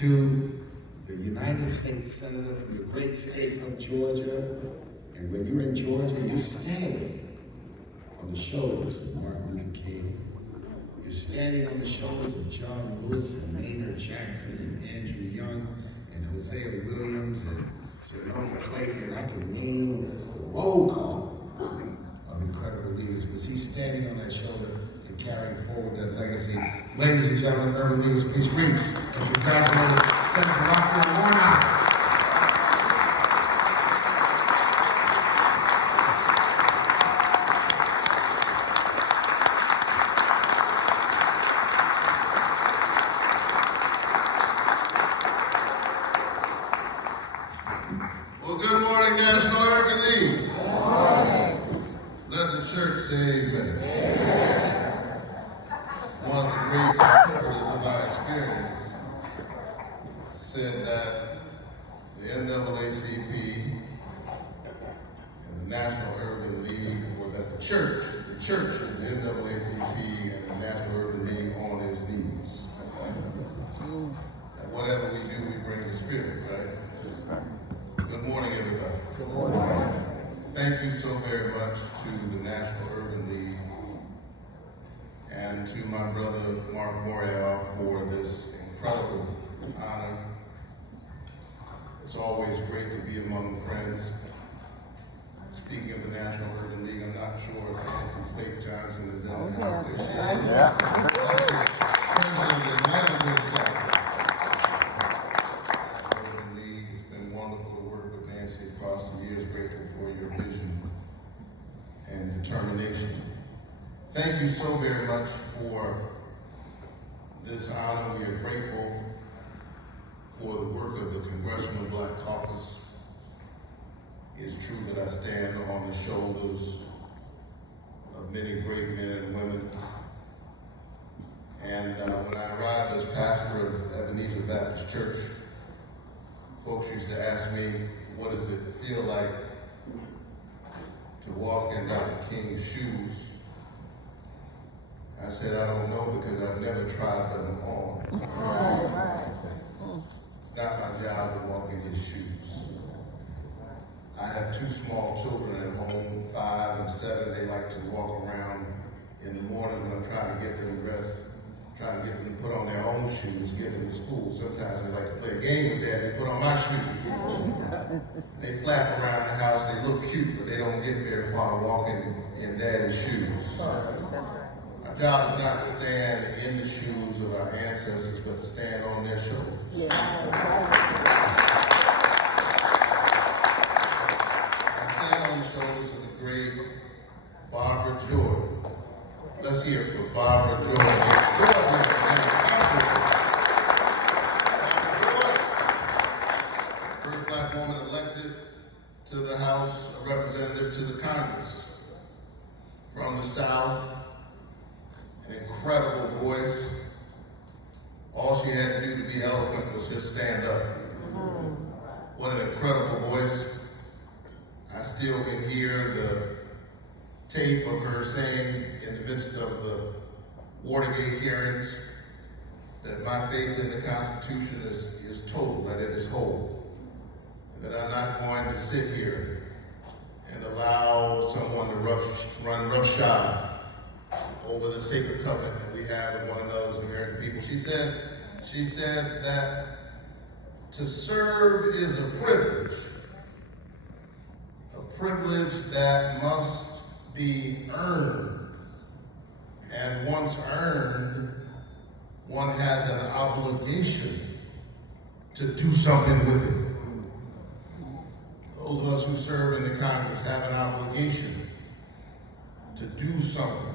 to the United States Senator from the great state of Georgia. And when you're in Georgia, you're standing on the shoulders of Martin Luther King. You're standing on the shoulders of John Lewis and Maynard Jackson and Andrew Young and Hosea Williams and Sonoma Clayton. And I can name the roll call of incredible leaders. Was he standing on that shoulder and carrying forward that legacy? Ladies and gentlemen, urban leaders, please greet and congratulate Senator Raphael Warnock. Well, good morning, National Urban League. Good morning. Let the church say amen. Amen. One of the great interpreters of our experience said that the NAACP and the National Urban League, or that the church is the NAACP and the National Urban League on its knees. And whatever we do, we bring the spirit, right? Good morning, everybody. Good morning. Thank you so very much to the National Urban League and to my brother Mark Morial for this incredible honor. It's always great to be among friends. Speaking of the National Urban League, I'm not sure if Nancy Flake Johnson is in the house. There she is. Yeah. That's the president of the Atlanta Great Chapter. It's been wonderful to work with Nancy across the years. Grateful for your vision and determination. Thank you so very much for this honor. We are grateful for the work of the Congressional Black Caucus. It's true that I stand on the shoulders of many great men and women. And when I arrived as pastor of Ebenezer Baptist Church, folks used to ask me, what does it feel like to walk in Dr. King's shoes? I said, I don't know, because I've never tried them on. It's not my job to walk in his shoes. I have two small children at home, 5 and 7. They like to walk around in the morning when I'm trying to get them dressed, trying to get them to put on their own shoes, get them to school. Sometimes they like to play a game with Dad, they put on my shoes. They flap around the house, they look cute, but they don't get very far walking in Daddy's shoes. Our job is not to stand in the shoes of our ancestors, but to stand on their shoulders. I stand on the shoulders of the great Barbara Jordan. Let's hear it for Barbara Jordan, the extraordinary and accomplished Barbara Jordan, first black woman elected to the House of Representatives, to the Congress, from the South, an incredible voice. All she had to do to be eloquent was just stand up. What an incredible voice. I still can hear the tape of her saying in the midst of the Watergate hearings that my faith in the Constitution is total, that it is whole, and that I'm not going to sit here and allow someone to run roughshod over the sacred covenant that we have with one another as American people. She said that to serve is a privilege that must be earned. And once earned, one has an obligation to do something with it. Those of us who serve in the Congress have an obligation to do something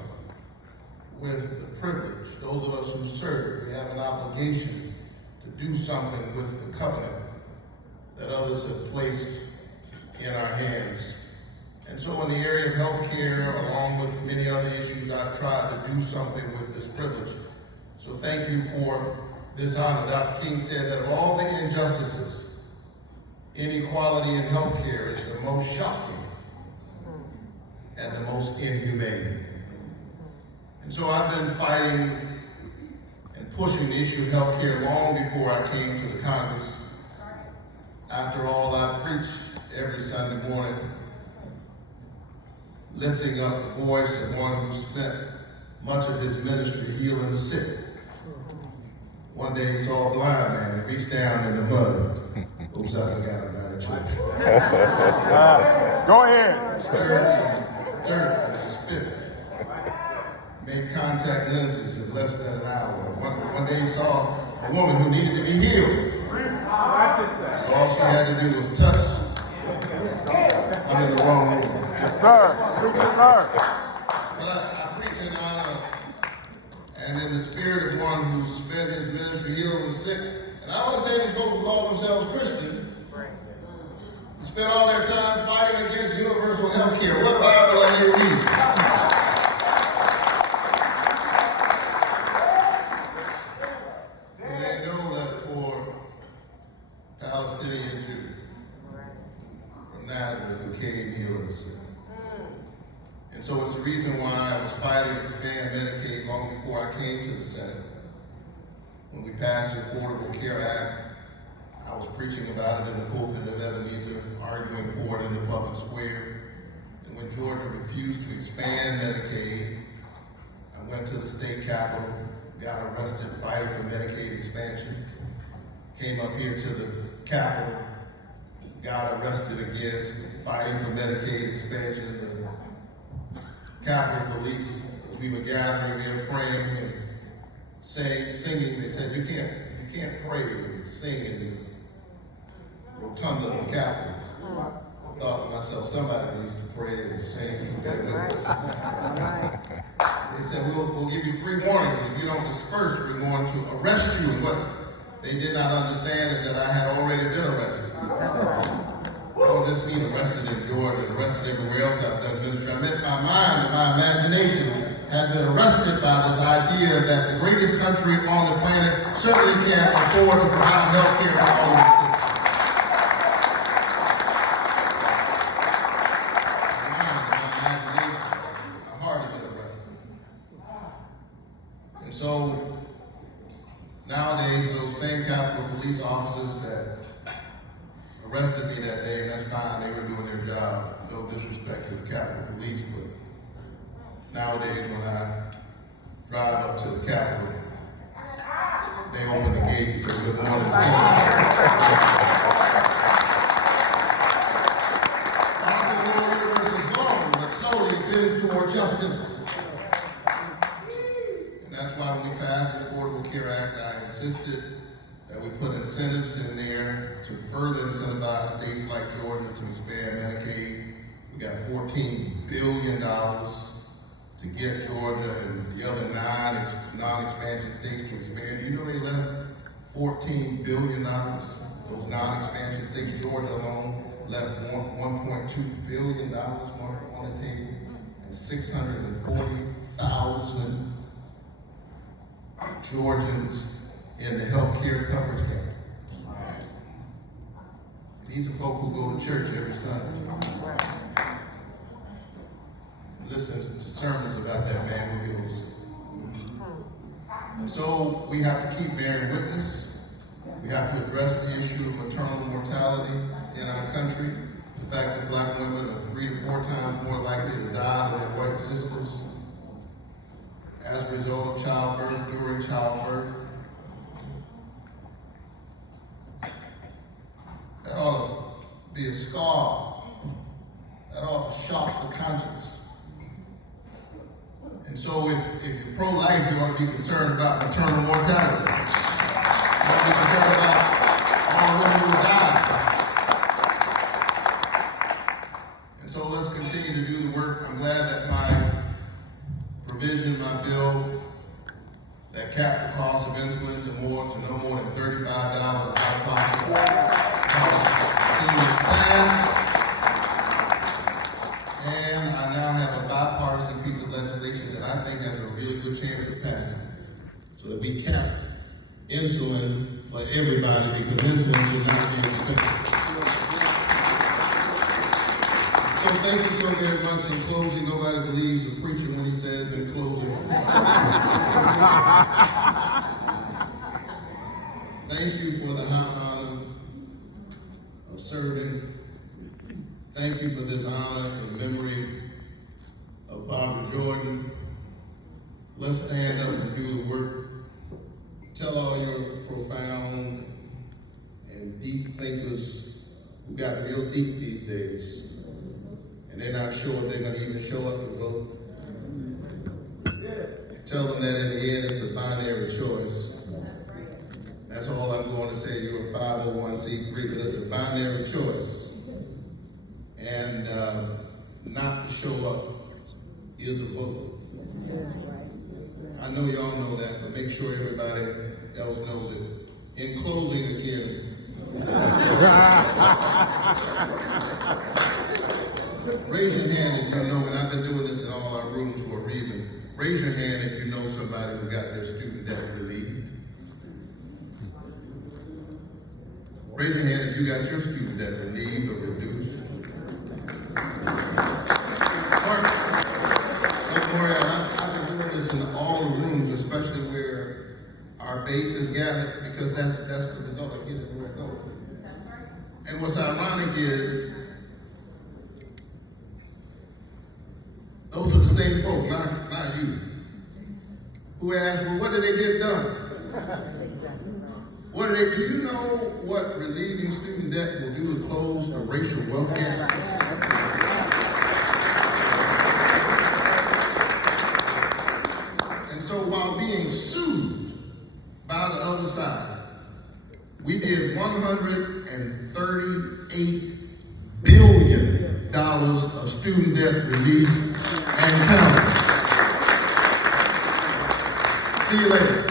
with the privilege. Those of us who serve, we have an obligation to do something with the covenant that others have placed in our hands. And so in the area of healthcare, along with many other issues, I've tried to do something with this privilege. So thank you for this honor. Dr. King said that of all the injustices, inequality in healthcare is the most shocking and the most inhumane. And so I've been fighting and pushing the issue of health care long before I came to the Congress. After all, I preach every Sunday morning, lifting up the voice of one who spent much of his ministry healing the sick. One day he saw a blind man and reached down in the mud. Oops, I forgot about it, church. Go ahead. Stirred some dirt and spit. Made contact lenses in less than an hour. One day he saw a woman who needed to be healed. And all she had to do was touch under the wrong room. Yes, sir. Preach, sir. But I preach in honor and in the spirit of one who spent his ministry healing the sick. And I want to say these folks who call themselves Christian spend all their time fighting against universal health care. What Bible are they reading? They know that poor Palestinian Jew from Nazareth who came healing the sick. And so it's the reason why I was fighting to expand Medicaid long before I came to the Senate. When we passed the Affordable Care Act, I was preaching about it in the pulpit of Ebenezer, arguing for it in the public square. And when Georgia refused to expand Medicaid, I went to the state capitol, got arrested fighting for Medicaid expansion, came up here to the capitol, got arrested against fighting for Medicaid expansion. The Capitol Police, as we were gathering there praying and singing, they said, you can't pray and sing in the rotunda of the Capitol. I thought to myself, somebody needs to pray and sing. They said, we'll give you 3 warnings, and if you don't disperse, we're going to arrest you. And what they did not understand is that I had already been arrested. I don't just mean arrested in Georgia, arrested everywhere else I've done ministry. I meant my mind and my imagination had been arrested by this idea that the greatest country on the planet certainly can't afford to provide health care for all of its citizens. My imagination, my heart had been arrested. And so, nowadays, those same Capitol Police officers that arrested me that day, and that's fine, they were doing their job. No disrespect to the Capitol Police, but nowadays when I drive up to the Capitol, they open the gate and say, good morning, the world universe is long, but slowly it bends toward justice. And that's why when we passed the Affordable Care Act, I insisted that we put incentives in there to further incentivize states like Georgia to expand Medicaid. We got $14 billion to get Georgia and the other 9 non-expansion states to expand. You know they left $14 billion, those non-expansion states, Georgia alone, left $1.2 billion more on the table, and 640,000 Georgians in the health care coverage gap. These are folk who go to church every Sunday. Listen to sermons about that man who heals. And so we have to keep bearing witness. We have to address the issue of maternal mortality in our country. The fact that black women are 3 to 4 times more likely to die than their white sisters as a result of childbirth, during childbirth. That ought to be a scar. That ought to shock the conscience. And so if you're pro-life, you ought to be concerned about maternal mortality. You ought to be concerned about all the women who die. And so let's continue to do the work. I'm glad that my provision, my bill, that capped the cost of insulin to no more than $35 out of pocket. And I now have a bipartisan piece of legislation that I think has a really good chance of passing, so that we cap insulin for everybody, because insulin should not be expensive. So thank you so very much. In closing, nobody believes the preacher when he says in closing. serving. Thank you for this honor in memory of Barbara Jordan. Let's stand up and do the work. Tell all your profound and deep thinkers who got real deep these days, and they're not sure if they're going to even show up to vote. Tell them that in the end it's a binary choice. That's all I'm going to say. You're a 501c3, but it's a binary choice. And not to show up is a vote. I know y'all know that, but make sure everybody else knows it. In closing again, raise your hand if you know, and I've been doing this in all our rooms for a reason. Raise your hand if you know somebody who got their student debt relieved. Raise your hand if you got your student debt relieved or reduced. Don't worry, I've been doing this in all the rooms, especially where our base is gathered, because that's the result of getting where it goes. And what's ironic is, those are the same folk, not you, who ask, well, what did they get done? Do you know what relieving student debt will do to close the racial wealth gap? And so while being sued by the other side, we did $138 billion of student debt relief and counting. See you later.